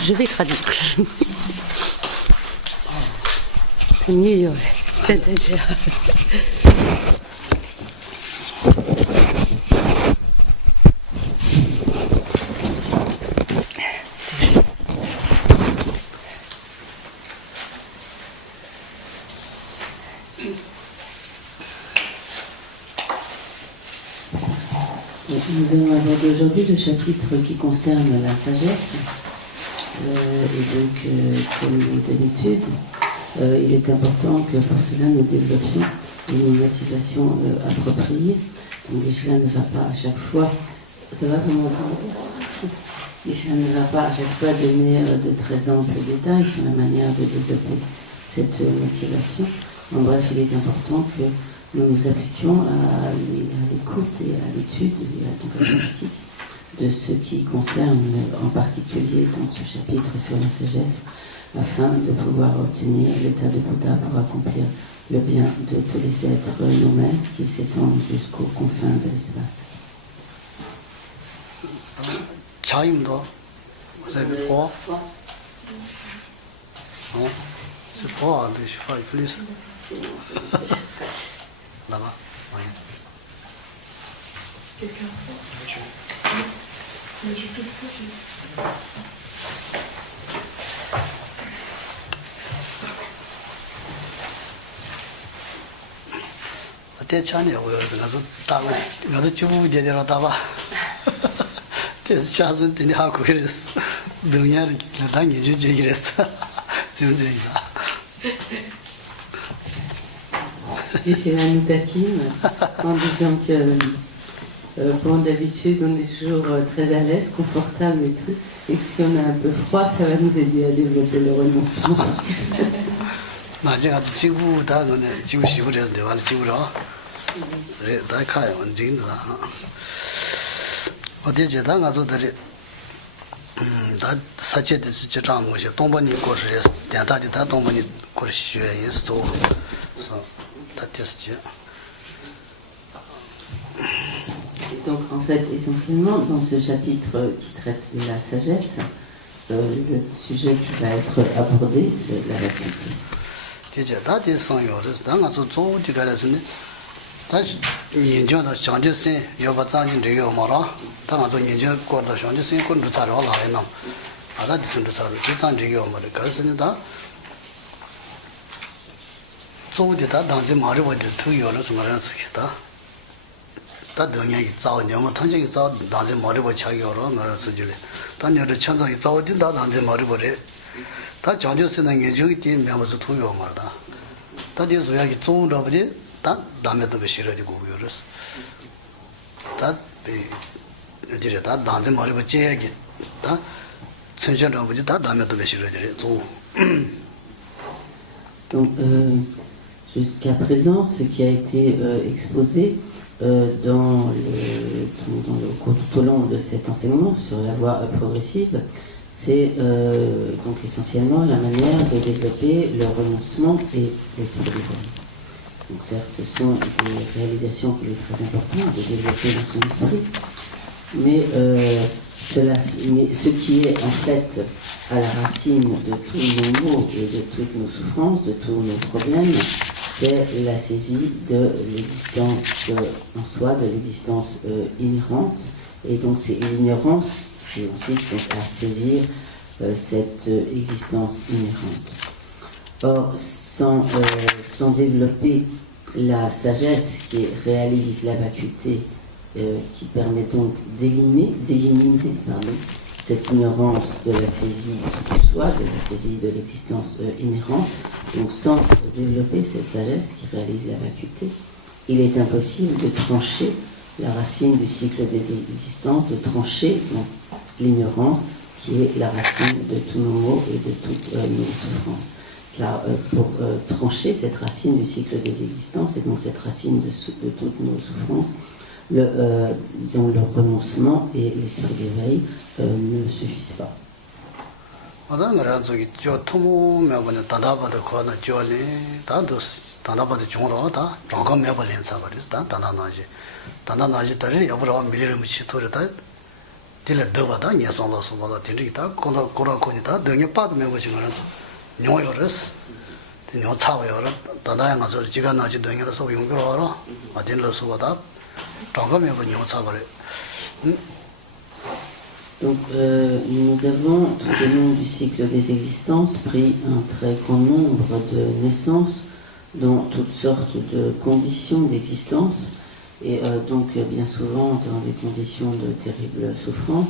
Je vais traduire. 你有真的这样。Nous allons aborder aujourd'hui le chapitre qui concerne la sagesse. Et donc, comme d'habitude, il est important que pour cela nous développions une motivation appropriée. Donc, Geshe-la ne va pas à chaque fois, ça va vraiment Geshe-la ne va pas à chaque fois donner de très amples détails sur la manière de développer cette motivation. En bref, il est important que nous nous appliquions à l'écoute et à l'étude et à la pratique de ce qui concerne en particulier dans ce chapitre sur la sagesse, afin de pouvoir obtenir l'état de Bouddha pour accomplir le bien de tous les êtres nous-mêmes qui s'étendent jusqu'aux confins de l'espace. Là-bas, oui. Quelqu'un mais je peux le faire. 대찬이 오여서 가서 따고 가서 주부 제대로 따봐. 그래서 차선 때문에 하고 그랬어. 명예를 당해 주지 그랬어. 지금 제가. Geshe-la nous taquine en disant que bon, d'habitude on est toujours très à l'aise, confortable et tout, et que si on a un peu froid, ça va nous aider à développer le renoncement. 나중에 가서 지구 다 그네 지구 시부려서 내가 지구로 그래 다 가요 언제인가 어디 제당 가서들이 다 사체듯이 저장 것이 동번이 거를 대다지 다 동번이 거를 쉬어야 있어 그래서 다 됐지. Donc en fait, essentiellement, dans ce chapitre qui traite de la sagesse, le sujet qui va être abordé, c'est la vacuité. 이제 다들 성요를 당가서 조지가 그랬으니 다시 인정도 장제세 여바 장진 되게 말아 당가서 인정 거다 장제세 건도 잘하고 나와나 아다디 순도 잘하고 지장 되게 말아 그랬으니다 조지다 당제 말이 버들 투요를 정말은 쓰겠다 다 동양이 자오 너무 통적이 자오 당제 말이 버 차기로 말아서 줄래 단여를 천상이 자오딘다 당제 말이 버래 다 장제세는 인정이 된 명부터 투요 말다 다 뒤에서 여기 좋은 러버지 다 담에도 베시러지 고요르스 다 이제 다 단제 머리 버지기 다 천천 러버지 다 담에도 베시러지 조 Donc jusqu'à présent, ce qui a été exposé tout au long de cet enseignement sur la voie progressive, c'est donc essentiellement la manière de développer le renoncement et l'esprit d'éveil. Donc certes, ce sont des réalisations qu'il est très important de développer dans son esprit, mais ce qui est en fait à la racine de tous nos maux et de toutes nos souffrances, de tous nos problèmes, c'est la saisie de l'existence en soi, de l'existence inhérente, et donc c'est l'ignorance qui consiste donc à saisir cette existence inhérente. Or, sans développer la sagesse qui réalise la vacuité, qui permet donc d'éliminer cette ignorance de la saisie de soi, de la saisie de l'existence inhérente, donc sans développer cette sagesse qui réalise la vacuité, il est impossible de trancher la racine du cycle de l'existence, de trancher donc l'ignorance qui est la racine de tous nos maux et de toutes nos souffrances. Car pour trancher cette racine du cycle des existences et donc cette racine de toutes nos souffrances, le renoncement et l'esprit d'éveil ne suffisent pas. 딜레 더바다 녀선도 소바다 딜리다 고라코니다 등에 빠도 메고 지는 녀요레스 녀 차워요 다다야 가서 지가 나지 등에서 소 용거로 알아 아딘로 소바다 당가면 녀 차버려 Donc nous avons tout au long du cycle des existences pris un très grand nombre de naissances dans toutes sortes de conditions d'existence et donc bien souvent dans des conditions de terrible souffrance.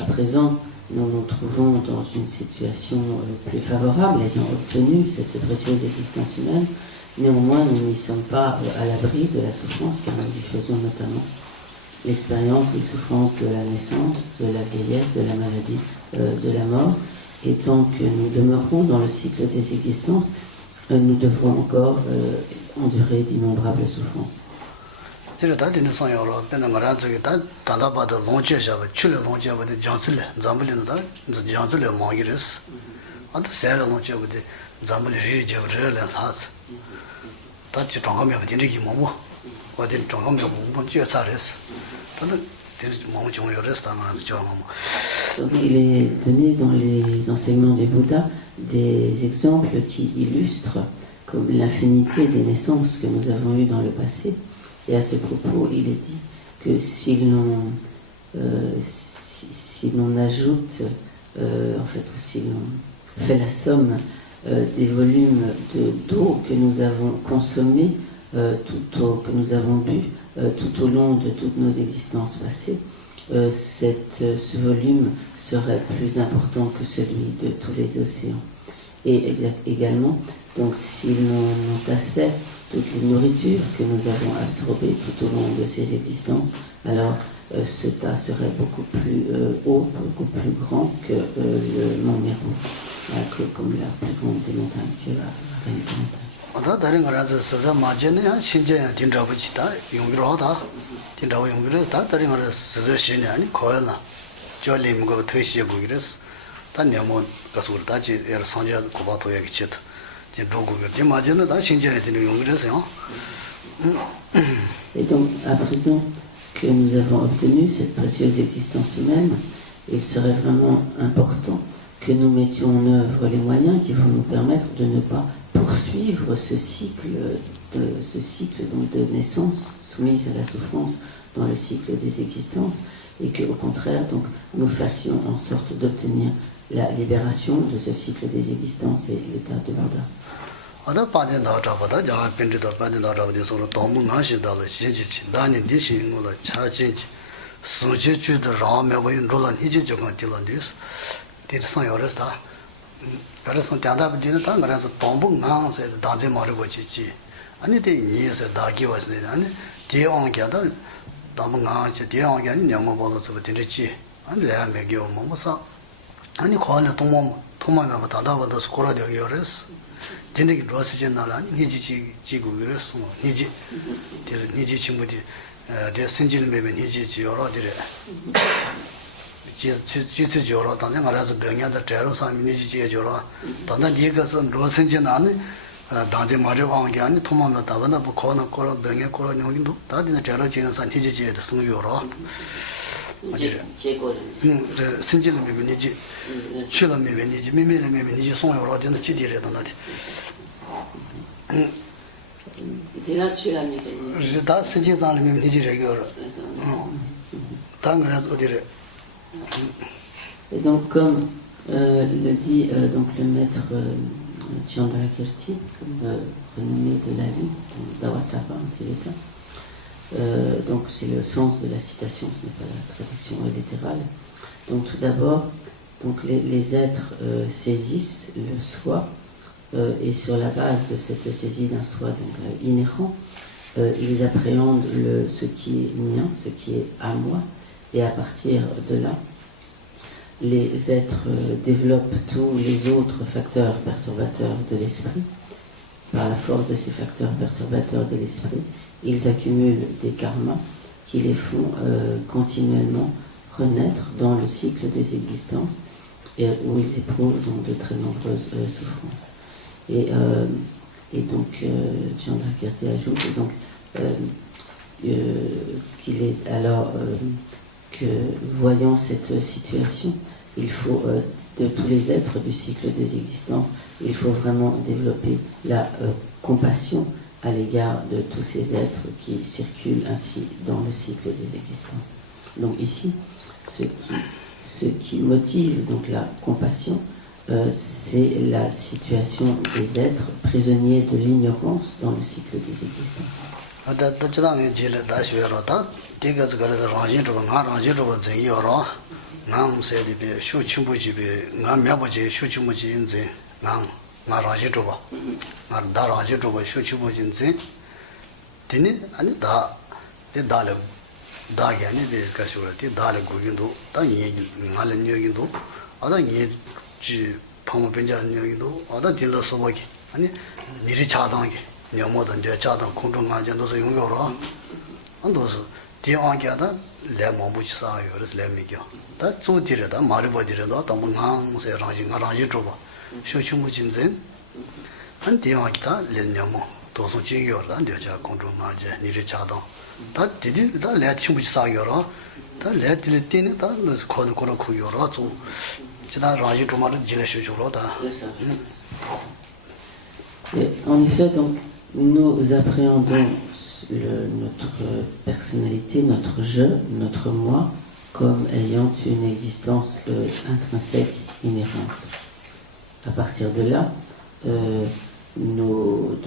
À présent, nous nous trouvons dans une situation plus favorable, ayant obtenu cette précieuse existence humaine. Néanmoins, nous n'y sommes pas à l'abri de la souffrance car nous y faisons notamment l'expérience des souffrances de la naissance, de la vieillesse, de la maladie, de la mort. Et tant que nous demeurons dans le cycle des existences, nous devrons encore endurer d'innombrables souffrances. Donc il est donné dans les enseignements du Bouddha des exemples qui illustrent comme l'infinité des naissances que nous avons eues dans le passé. Et à ce propos, il est dit que si l'on ajoute, en fait, ou si l'on fait la somme des volumes d'eau que nous avons consommés, que nous avons bu tout au long de toutes nos existences passées, ce volume serait plus important que celui de tous les océans. Et également, donc si l'on tassait toute la nourriture que nous avons absorbée tout au long de ces existences, alors ce tas serait beaucoup plus haut, beaucoup plus grand que le mont Méru, comme la plus grande des montagnes, que la reine des montagnes. 어다 다른 거라서 서서 맞제네 신제 딘라부치다 용기로다 딘라부 용기로 다 다른 거라서 서서 신이 아니 거였나 저림 거 퇴시고 그랬어 다 녀모 가서 다지 여 성자 고바토 얘기 쳤다 제 로고 그 맞제네 다 신제 딘 용기로서요. Et donc à présent que nous avons obtenu cette précieuse existence humaine, il serait vraiment important que nous mettions en œuvre les moyens qui vont nous permettre de ne pas poursuivre ce cycle donc de naissance soumise à la souffrance dans le cycle des existences et que au contraire donc nous fassions en sorte d'obtenir la libération de ce cycle des existences et l'état de Bouddha. 어다 빠진다 잡아다 자 빈디도 빠진다 잡아도 서로 너무 나시다고 신지 나는 디신 거라 차진 수지주도 라메고 인로란 이제 저거 딜런디스 디르선 요르스다 그래서 대답을 다 그래서 동북나서 다제 말고 지지 아니 대 니에서 다기 왔네 아니 대왕께다 동북나서 대왕께 너무 벌어서 되지 아니 내가 매겨 뭐서 아니 거는 동만 다다보다 스코라 되게 요르스 진득이 로스진나라 니지 지고 그랬어 니지 친구들 대 생질 매면 니지 여러들이 지지 저러 단에 말아서 병야다 제로 사미니지 제 저러 단다 니가서 로생진 안에 단제 말이 왕게 아니 토마나 다바나 뭐 코나 코로 병야 코로 녀긴도 다디나 제로 지는 산 니지 제에 쓰는 요러 제고 생질 매면 니지 출라 매면 니지 미미를 매면 니지 송요러 되는 지디래도 나디 déjà tu l'as mis je da 생질 zan을 매면 니지 레겨러 당그라도 어디래. Et donc, comme le dit donc le maître Chandrakirti, comme renommé de la vie, Dawatapa, c'est l'état. Donc, c'est le sens de la citation, ce n'est pas la traduction littérale. Donc, tout d'abord, donc les êtres saisissent le soi, et sur la base de cette saisie d'un soi donc, inhérent, ils appréhendent ce qui est mien, ce qui est à moi. Et à partir de là, les êtres développent tous les autres facteurs perturbateurs de l'esprit. Par la force de ces facteurs perturbateurs de l'esprit, ils accumulent des karmas qui les font continuellement renaître dans le cycle des existences et où ils éprouvent donc de très nombreuses souffrances. Et donc, Chandrakirti ajoute donc, qu'il est alors que, voyant cette situation, il faut, de tous les êtres du cycle des existences, il faut vraiment développer la compassion à l'égard de tous ces êtres qui circulent ainsi dans le cycle des existences. Donc ici, ce qui motive donc la compassion, c'est la situation des êtres prisonniers de l'ignorance dans le cycle des existences. Et en effet, donc, nous appréhendons notre personnalité, notre je, notre moi, comme ayant une existence intrinsèque, inhérente. À partir de là, nous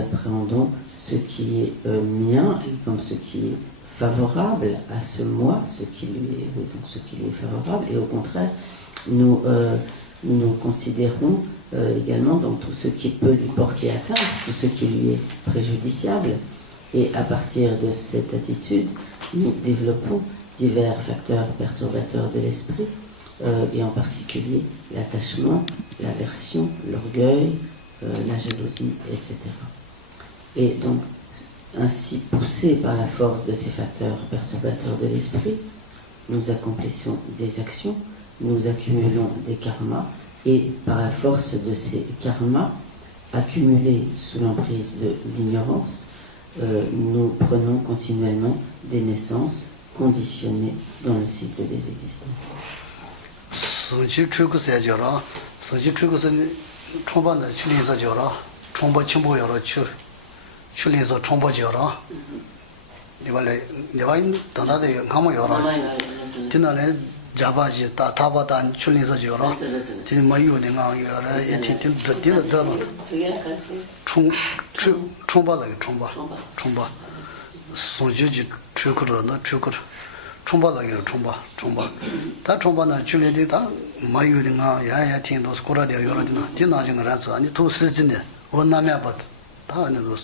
appréhendons ce qui est mien comme ce qui est favorable à ce moi, ce qui lui est favorable, et au contraire, nous considérons également donc, tout ce qui peut lui porter atteinte, tout ce qui lui est préjudiciable, et à partir de cette attitude, nous développons divers facteurs perturbateurs de l'esprit, et en particulier l'attachement, l'aversion, l'orgueil, la jalousie, etc. Et donc, ainsi poussés par la force de ces facteurs perturbateurs de l'esprit, nous accomplissons des actions, nous accumulons des karmas, et par la force de ces karmas, accumulés sous l'emprise de l'ignorance, nous prenons continuellement des naissances conditionnées dans le cycle des existences. 자바지 타바단 출리서 줘라. 지금 마유네 가요라 예티티 드디르더. 총바다 총바. 소주지 추크로나 추크로. 총바다기로 총바. 다 총바나 출리디다 마유네 가 야야 팀도 스코라디아 요라디나 디나징라서 아니 도스진네 원나메바 다 아니도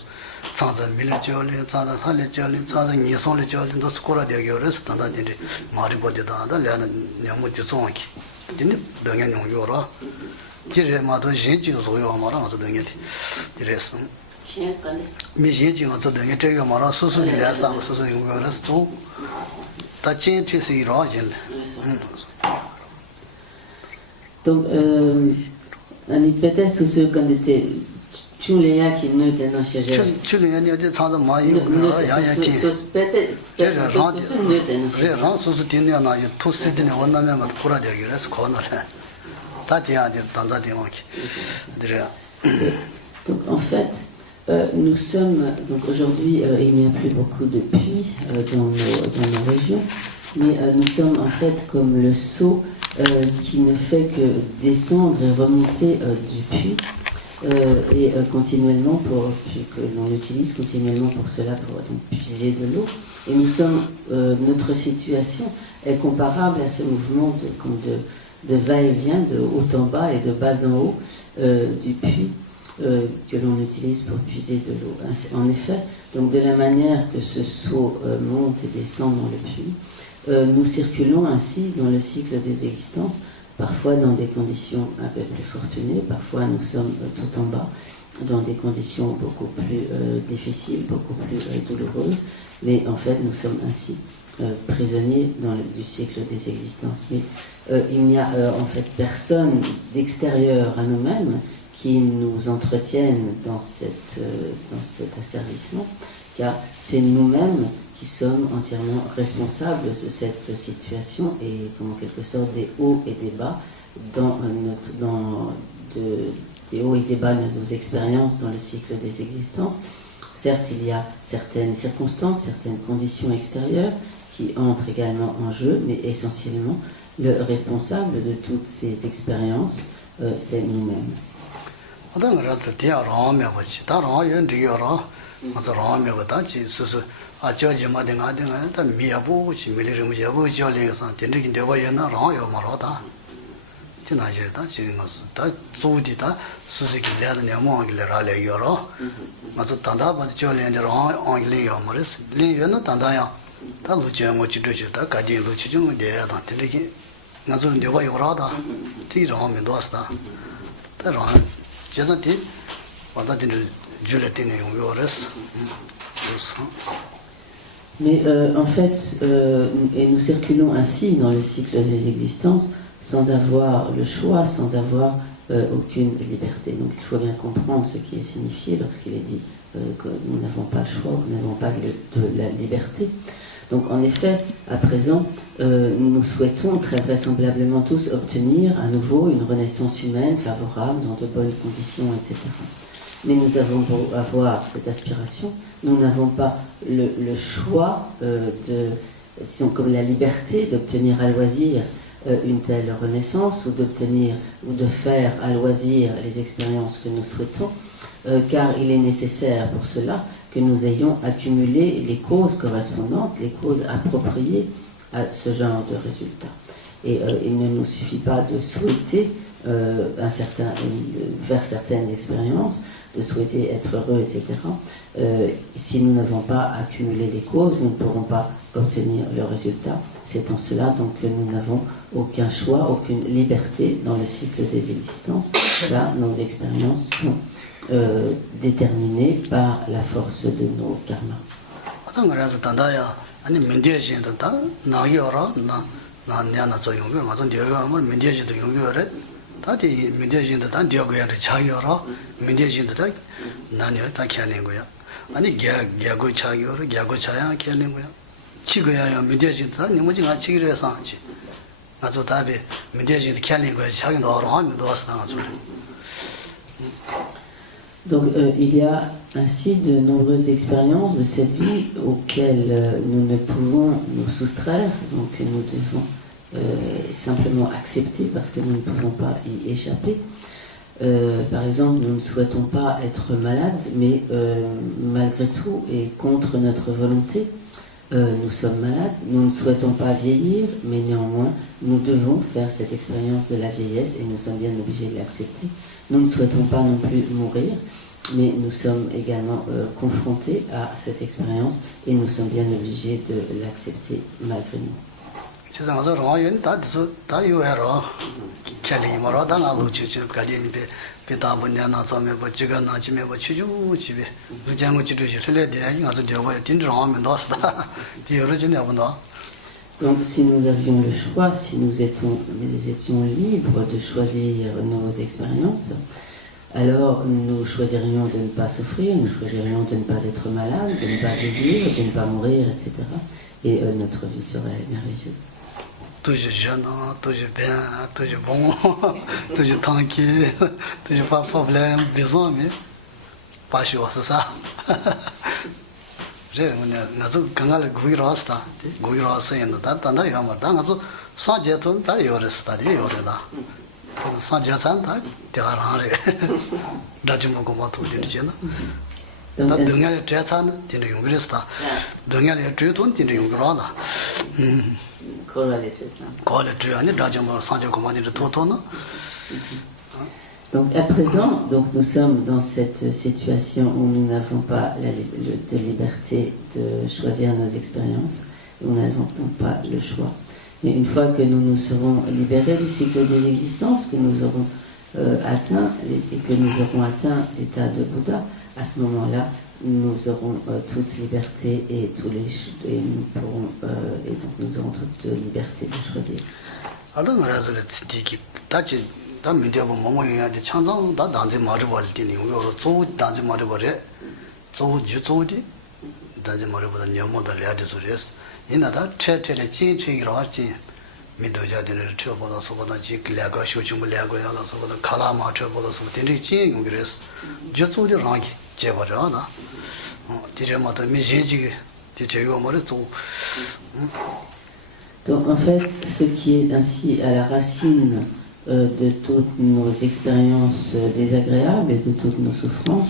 상자 밀려져리 자다 살려져리 자다 니송려져리 도 스코라디아 요레스 단다디리 마리보디다 달려는 냐무지 송기 근데 병행 용요라 지레마도 신지가 소요 말아서 등에디 이래서 미신지가 또 등에 저거 말아 수수이 내서 수수이 용요레스 다 진트시 이러진 Donc, peut-être sous ce qu'on était Chuleya qui ne était dans chez elle. Chuleya ne était sans maï, peut-être donc en fait, nous sommes, donc aujourd'hui il n'y a plus beaucoup de puits dans nos régions, mais nous sommes en fait comme le seau qui ne fait que descendre et remonter du puits et continuellement que l'on utilise continuellement pour cela, pour donc, puiser de l'eau. Et nous sommes, notre situation est comparable à ce mouvement de va-et-vient, de haut en bas et de bas en haut du puits que l'on utilise pour puiser de l'eau. En effet, donc de la manière que ce seau monte et descend dans le puits, nous circulons ainsi dans le cycle des existences, parfois dans des conditions un peu plus fortunées, parfois nous sommes tout en bas, dans des conditions beaucoup plus difficiles, beaucoup plus douloureuses, mais en fait nous sommes ainsi prisonniers du cycle des existences. Mais il n'y a en fait personne d'extérieur à nous-mêmes qui nous entretienne dans cet asservissement, car c'est nous-mêmes qui qui sommes entièrement responsables de cette situation et en quelque sorte des hauts et des bas des hauts et des bas de nos expériences dans le cycle des existences. Certes, il y a certaines circonstances, certaines conditions extérieures qui entrent également en jeu, mais essentiellement, le responsable de toutes ces expériences, c'est nous-mêmes. Mais en fait, et nous circulons ainsi dans le cycle des existences sans avoir le choix, sans avoir aucune liberté. Donc il faut bien comprendre ce qui est signifié lorsqu'il est dit que nous n'avons pas le choix, que nous n'avons pas de la liberté. Donc en effet, à présent, nous souhaitons très vraisemblablement tous obtenir à nouveau une renaissance humaine favorable dans de bonnes conditions, etc. Mais nous avons beau avoir cette aspiration, nous n'avons pas le choix disons comme la liberté d'obtenir à loisir une telle renaissance ou d'obtenir ou de faire à loisir les expériences que nous souhaitons, car il est nécessaire pour cela que nous ayons accumulé les causes correspondantes, les causes appropriées à ce genre de résultats. Et il ne nous suffit pas de souhaiter faire certaines expériences, de souhaiter être heureux, etc. Si nous n'avons pas accumulé les causes, nous ne pourrons pas obtenir le résultat. C'est en cela donc que nous n'avons aucun choix, aucune liberté dans le cycle des existences, car nos expériences sont déterminées par la force de nos karmas. Donc il y a ainsi de nombreuses expériences de cette vie auxquelles nous ne pouvons nous soustraire, donc nous devons simplement accepter parce que nous ne pouvons pas y échapper. Par exemple, nous ne souhaitons pas être malades, mais malgré tout et contre notre volonté, nous sommes malades. Nous ne souhaitons pas vieillir, mais néanmoins, nous devons faire cette expérience de la vieillesse et nous sommes bien obligés de l'accepter. Nous ne souhaitons pas non plus mourir, mais nous sommes également confrontés à cette expérience et nous sommes bien obligés de l'accepter malgré nous. Donc si nous avions le choix, si nous étions libres de choisir nos expériences, alors nous choisirions de ne pas souffrir, nous choisirions de ne pas être malade, de ne pas vieillir, de ne pas mourir, etc. Et notre vie serait merveilleuse. Toujours jeune, toujours bien, toujours bon, toujours tranquille, toujours pas de problème, besoin, mais pas sûr, c'est ça. Je quand le gouvernement c'est dans il va dans sans jeton ta yoresta yoreda sans jeton ta terare dajum ko mato dirjena ta dunga le tetsan tin yungurista dunga le treton tin yungurada Donc à présent, nous sommes dans cette situation où nous n'avons pas de liberté de choisir nos expériences, nous n'avons donc pas le choix. Mais une fois que nous nous serons libérés du cycle des existences, que nous aurons atteint l'état de Bouddha, à ce moment-là, nous aurons toute liberté et nous pourrons et donc nous aurons toute liberté de choisir. 다지 머리보다 녀모다 해야지 소리스 이나다 체체를 찌찌기로 하지 미도자들을 쳐보다 서보다 지글야가 쇼중물야고 야다 서보다 칼라마 쳐보다 서보다 된지 찌용 그랬어 저쪽이 랑이 제버려나 디제마다 미제지 디제고 머리도 Donc en fait, ce qui est ainsi à la racine de toutes nos expériences désagréables et de toutes nos souffrances,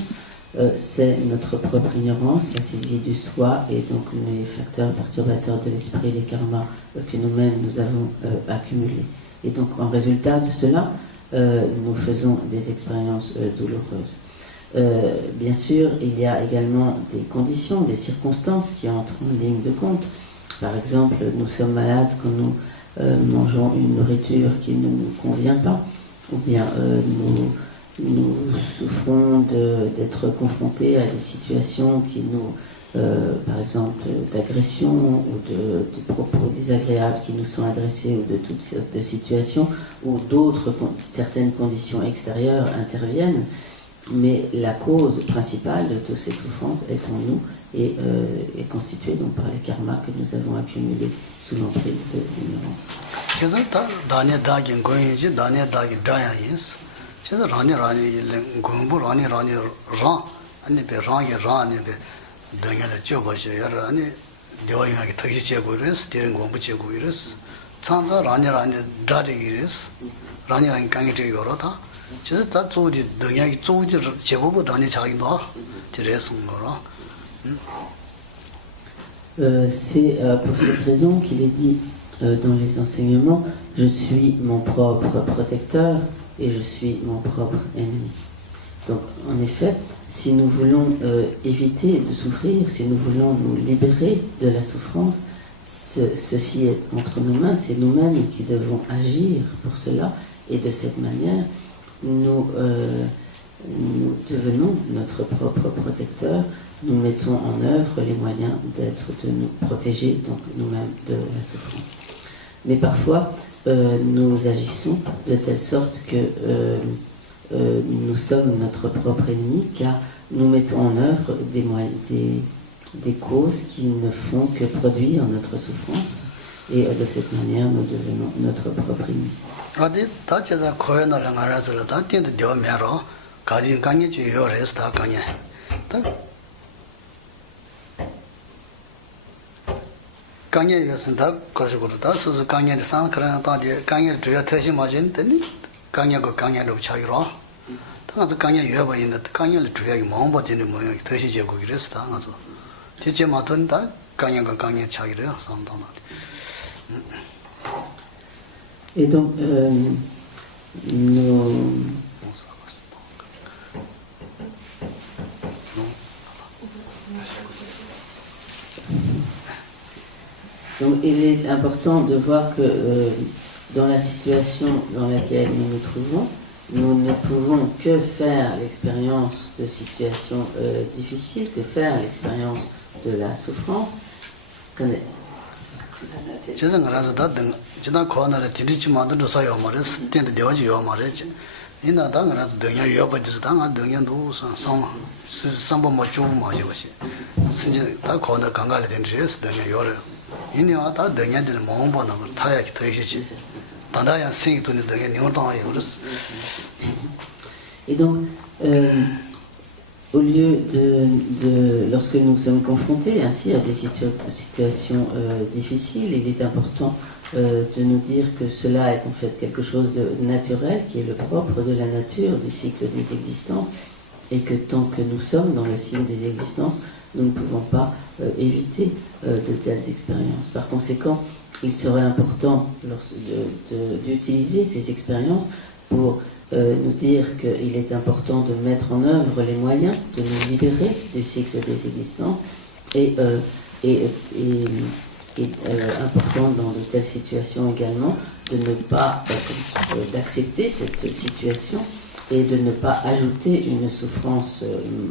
c'est notre propre ignorance, la saisie du soi et donc les facteurs perturbateurs de l'esprit, les karmas que nous-mêmes nous avons accumulés. Et donc en résultat de cela, nous faisons des expériences douloureuses. Bien sûr, il y a également des conditions, des circonstances qui entrent en ligne de compte. Par exemple, nous sommes malades quand nous mangeons une nourriture qui ne nous convient pas, ou bien nous souffrons d'être confrontés à des situations qui nous, par exemple, d'agression ou de propos désagréables qui nous sont adressés, ou de toutes sortes de situations où certaines conditions extérieures interviennent. Mais la cause principale de toutes ces souffrances est en nous et est constituée donc par les karmas que nous avons accumulés sous l'emprise de l'ignorance. C'est pour cette raison qu'il est dit dans les enseignements, je suis mon propre protecteur et je suis mon propre ennemi. Donc en effet, si nous voulons éviter de souffrir, si nous voulons nous libérer de la souffrance, ceci est entre nos mains, c'est nous-mêmes qui devons agir pour cela, et de cette manière, nous devenons notre propre protecteur, nous mettons en œuvre les moyens de nous protéger, donc nous-mêmes, de la souffrance. Mais parfois, nous agissons de telle sorte que nous sommes notre propre ennemi, car nous mettons en œuvre des causes qui ne font que produire notre souffrance, et de cette manière, nous devenons notre propre ennemi. 강에 여선다 가지고 다 소소 강에 산 그런 다디 강에 주야 대시 맞은 되니 강에고 강에로 차기로 당아서 강에 여봐 있는 강에를 주야 뭐 버티는 모양 대시 제고 그랬어 당아서 대체 맞던다 강에고 강에 차기로 상담나. Et donc Donc il est important de voir que dans la situation dans laquelle nous nous trouvons, nous ne pouvons que faire l'expérience de situations difficiles, que faire l'expérience de la souffrance. Et donc, au lieu lorsque nous sommes confrontés ainsi à des situations difficiles, il est important de nous dire que cela est en fait quelque chose de naturel, qui est le propre de la nature, du cycle des existences, et que tant que nous sommes dans le cycle des existences, nous ne pouvons pas éviter de telles expériences. Par conséquent, il serait important d'utiliser ces expériences pour nous dire qu'il est important de mettre en œuvre les moyens de nous libérer du cycle des existences et important dans de telles situations également de ne pas d'accepter cette situation et de ne pas ajouter une souffrance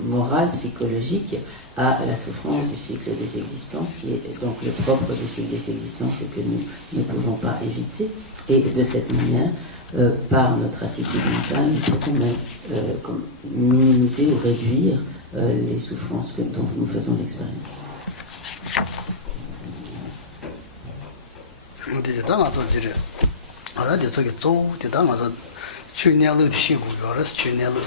morale, psychologique à la souffrance du cycle des existences, qui est donc le propre du cycle des existences et que nous ne pouvons pas éviter. Et de cette manière, par notre attitude mentale, nous pouvons minimiser ou réduire les souffrances dont nous faisons l'expérience. 근데 당아서 이제 아다데 저기 조데 당아서去年路的辛苦有的是去年路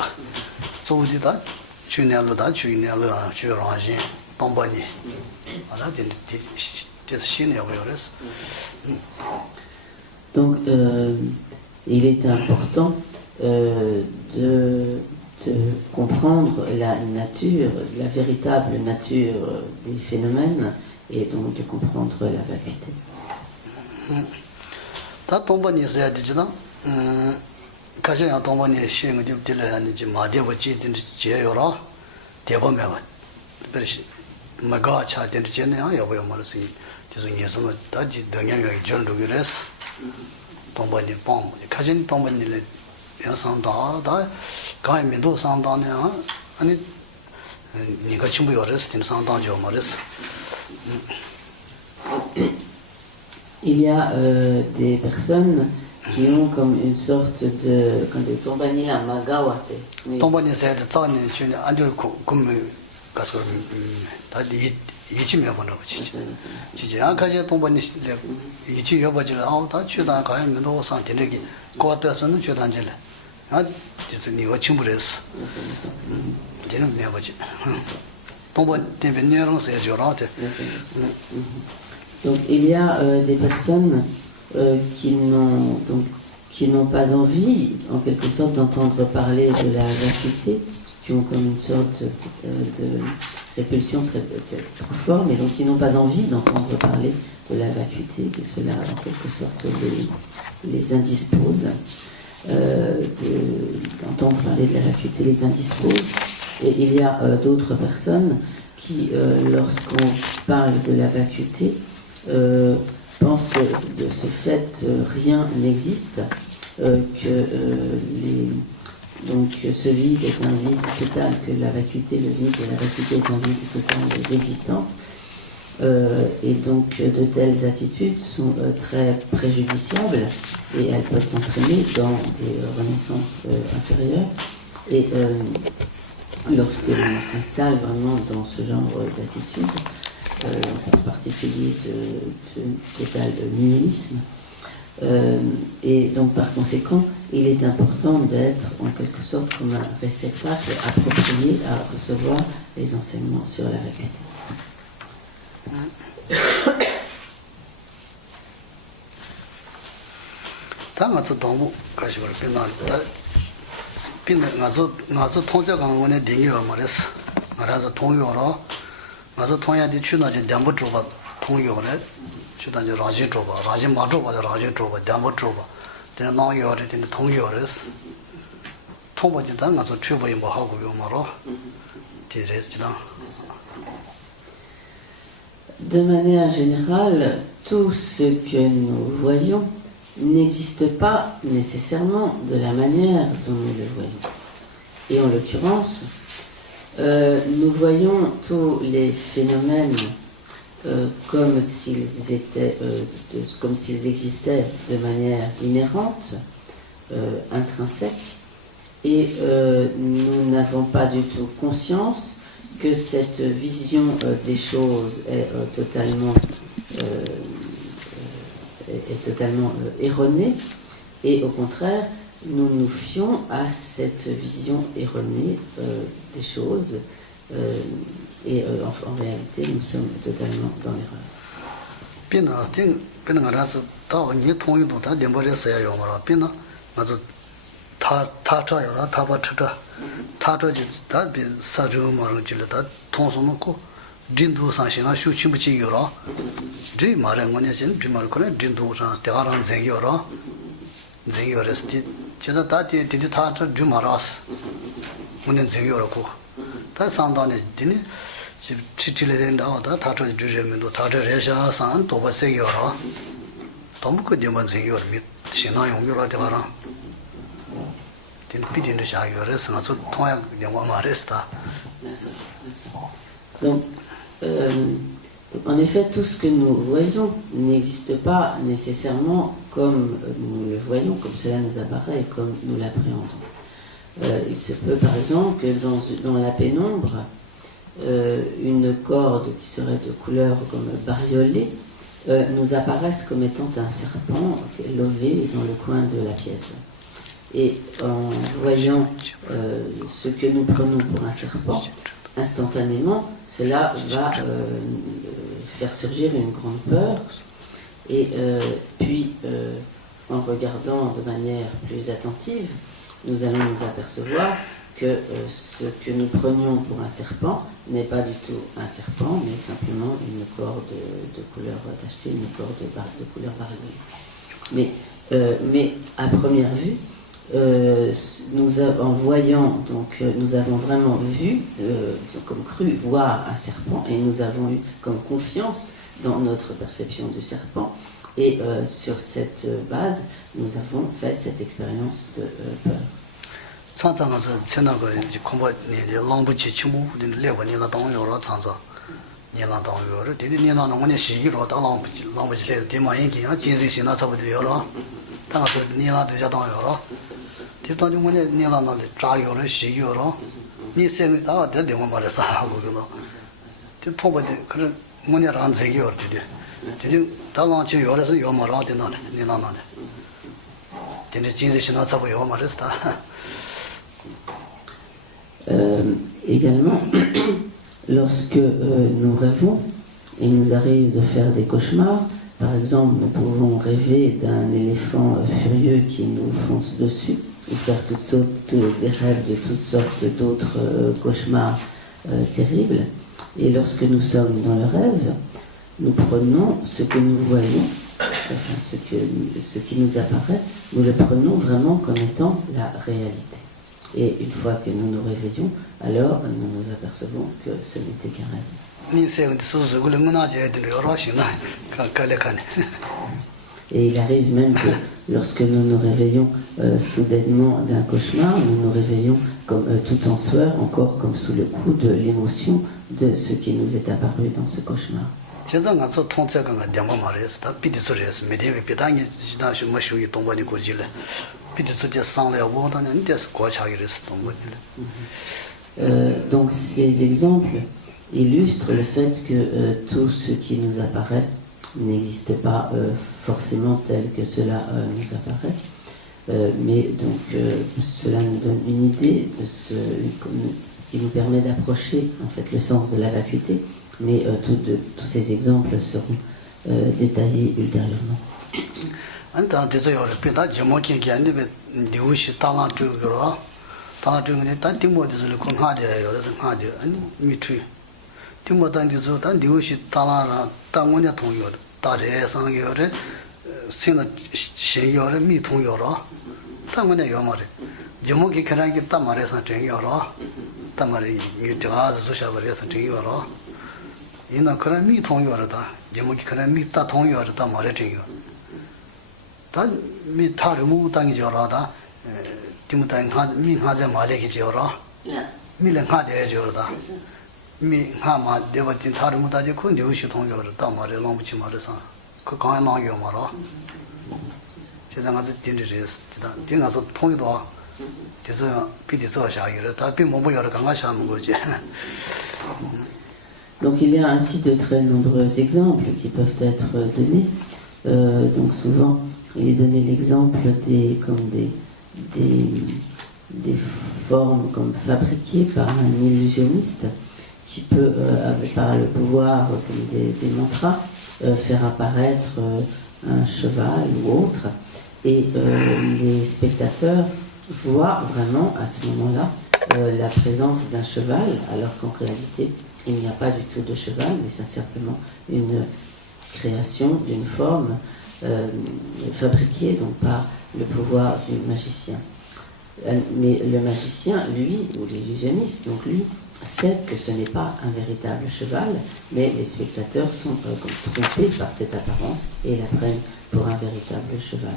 조디다 去年路的去年路去让心东北呢아다데这是新的有的是 Donc, il est important de comprendre la nature, la véritable nature des phénomènes et donc de comprendre la vacuité. 다 동반이 있어야 되잖아. 가셔야 동반이 시행을 좀 들려야지 마대고 지든 제요라 대범면. 그래서 마가 차든 제네야 여보요 말았으니 그래서 예선은 다지 동양의 전도기래서 동반이 뻥 가진 동반이를 영상다 다 가면도 상당네 아니 네가 전부 열었을 때 상당죠 말았어. Il y a des personnes qui ont comme une sorte de quand des tombani à magawate. 동반이 세대 자는 전에 안저 근무 가서 다디 이치면 보는 거지. 진짜 아까지 동반이 이치 여버질 아다 주다 가면도 상태내기 고아도서는 주단질. 아 진짜 네가 친구랬어. 되는 내 아버지. 동반 때문에 내랑 세줘라데. Donc il y a des personnes qui n'ont pas envie, en quelque sorte, d'entendre parler de la vacuité, qui ont comme une sorte de répulsion, serait peut-être trop fort, mais donc qui n'ont pas envie d'entendre parler de la vacuité, que cela, en quelque sorte, les indispose, d'entendre parler de la vacuité les indispose. Et il y a d'autres personnes qui, lorsqu'on parle de la vacuité, pensent que de ce fait rien n'existe, donc ce vide est un vide total, que la vacuité, le vide de la vacuité est un vide total d'existence, et donc de telles attitudes sont très préjudiciables et elles peuvent entraîner dans des renaissances inférieures. Et lorsque l'on s'installe vraiment dans ce genre d'attitude, en particulier de total nihilisme. Et donc par conséquent, il est important d'être en quelque sorte comme un réceptacle approprié à recevoir les enseignements sur la vacuité. 가서 통야디 추나지 담보 줘봐 통요래 추단지 라지 줘봐 라지 마 줘봐 라지 줘봐 담보 줘봐 내가 나요래 되는 통요래스 통보지 당 가서 추보이 뭐 하고 요 말어 디레스지나. De manière générale, tout ce que nous voyons n'existe pas nécessairement de la manière dont nous le voyons. Et en l'occurrence, nous voyons tous les phénomènes comme s'ils existaient de manière inhérente, intrinsèque, et nous n'avons pas du tout conscience que cette vision des choses est totalement erronée, et au contraire, nous nous fions à cette vision erronée des choses, et en réalité, nous sommes totalement dans l'erreur. 제가 다티 디디 타트 주마라스 문은 제요라고 다 상당히 디니 치치레 된다다 타트 주제면도 타트 레샤산 도바세요라 너무 그 되면 제요 미 신나 용요라 되바라 딘 비딘데 샤요레스 나서 통화 영화 말했다. Donc, en effet, tout ce que nous voyons n'existe pas nécessairement comme nous le voyons, comme cela nous apparaît et comme nous l'appréhendons. Il se peut par exemple que dans la pénombre, une corde qui serait de couleur comme bariolée nous apparaisse comme étant un serpent lové dans le coin de la pièce. Et en voyant ce que nous prenons pour un serpent, instantanément, cela va faire surgir une grande peur. Et puis, en regardant de manière plus attentive, nous allons nous apercevoir que ce que nous prenions pour un serpent n'est pas du tout un serpent, mais simplement une corde de couleur tachetée, une corde de couleur variée. Mais à première vue, en voyant, donc nous avons vraiment vu, comme cru voir un serpent, et nous avons eu comme confiance dans notre perception du serpent, et sur cette base, nous avons fait cette expérience de peur. 상상하서 지나고 이제 공부 이제 랑부치 친구 레버니가 동요로 상상 니랑 동요로 되게 니랑 오늘 시기로 랑부치 디마인기야 진실이나 잡으려로 당서 니랑 되자 동요로 뒤도 좀 오늘 니랑 자요로 시기로 니 생다 되게 뭐 말해서 하고 그거 좀 통보데 그런 뭐냐라 안 세기요 되게 되게 당왕치 요래서 요 말아 되나 니랑 나네 되게 진실이나 잡으요 말했어 Également, lorsque nous rêvons, il nous arrive de faire des cauchemars. Par exemple, nous pouvons rêver d'un éléphant furieux qui nous fonce dessus, ou faire toutes sortes des rêves de toutes sortes d'autres cauchemars terribles. Et lorsque nous sommes dans le rêve, nous prenons ce que nous voyons, enfin ce qui nous apparaît, nous le prenons vraiment comme étant la réalité. Et une fois que nous nous réveillons, alors nous nous apercevons que ce n'était qu'un rêve. Et il arrive même que lorsque nous nous réveillons soudainement d'un cauchemar, nous nous réveillons comme, tout en sueur, encore comme sous le coup de l'émotion de ce qui nous est apparu dans ce cauchemar. Donc ces exemples illustrent le fait que tout ce qui nous apparaît n'existe pas forcément tel que cela nous apparaît, mais donc cela nous donne une idée de ce qui nous permet d'approcher en fait le sens de la vacuité, mais tous ces exemples seront détaillés ultérieurement. 안다 대저요 배다 제목이 견디베 디우시 땅아 주거라 땅아 주는 단 디모드를 공하대요 그래서 하대 아니 미트 디모단디서 단 디우시 땅아라 땅원에 통요 다래 상요래 생의 신요래 미 통요라 땅원에 요마래 제목이 그랑기 땅 말에서 정요라 땅 말이 미트가서 소샤버에서 정요라 이나 그런 미 통요라다 제목이 그런 미따 통요라다 말에 정요 mi thar mu tang jora da tim tang ha mi ha ja ma le ki jora mi le ha de jora da mi ha ma de ba tin thar mu da je ko de shi tong jora da ma le long bu chi ma de sa ko ka na yo ma ro je zang ga zhe din de je da din ga so tong do de se bi de zo xia yi le da bi mo bu yo de gang ga xia mu go je. Donc il y a ainsi de très nombreux exemples qui peuvent être donnés. Donc souvent il est donné l'exemple des formes comme fabriquées par un illusionniste qui peut, par le pouvoir comme des mantras, faire apparaître un cheval ou autre. Et les spectateurs voient vraiment à ce moment-là la présence d'un cheval, alors qu'en réalité il n'y a pas du tout de cheval, mais c'est simplement une création d'une forme fabriquée donc par le pouvoir du magicien. Mais le magicien, lui, ou l'illusionniste, donc lui, sait que ce n'est pas un véritable cheval, mais les spectateurs sont trompés par cette apparence et la prennent pour un véritable cheval.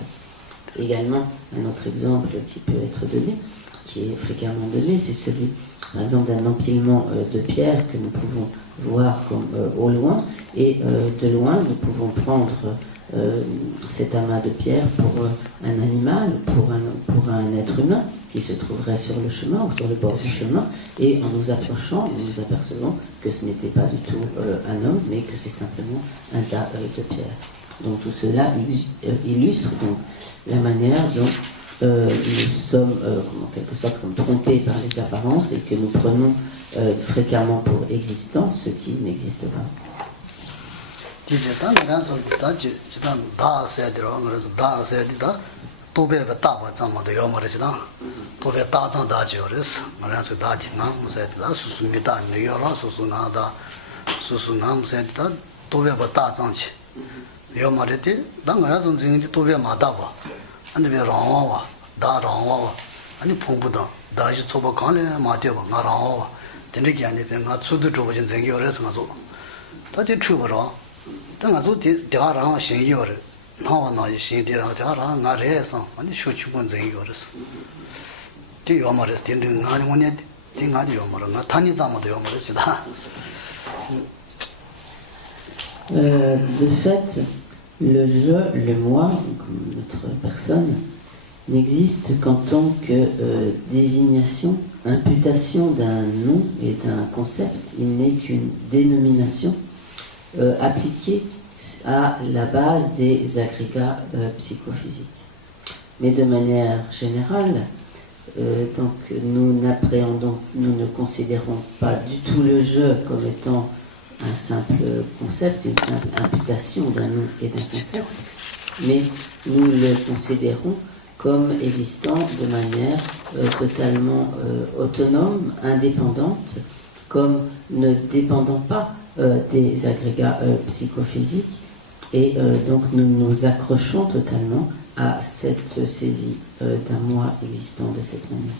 Également, un autre exemple qui peut être donné, qui est fréquemment donné, c'est celui, par exemple, d'un empilement de pierres que nous pouvons voir comme au loin, et de loin, nous pouvons prendre cet amas de pierres pour un animal, pour un être humain qui se trouverait sur le chemin ou sur le bord du chemin, et en nous approchant, nous nous apercevons que ce n'était pas du tout un homme, mais que c'est simplement un tas de pierres. Donc tout cela illustre donc la manière dont nous sommes en quelque sorte comme trompés par les apparences et que nous prenons fréquemment pour existant ce qui n'existe pas. De fait, le je, le moi, comme notre personne, n'existe qu'en tant que désignation, imputation d'un nom et d'un concept. Il n'est qu'une dénomination appliquée à la base des agrégats psychophysiques. Mais de manière générale, donc nous ne considérons pas du tout le je comme étant un simple concept, une simple imputation d'un nom et d'un concept, mais nous le considérons comme existant de manière totalement autonome, indépendante, comme ne dépendant pas des agrégats psychophysiques, et donc nous nous accrochons totalement à cette saisie d'un moi existant de cette manière.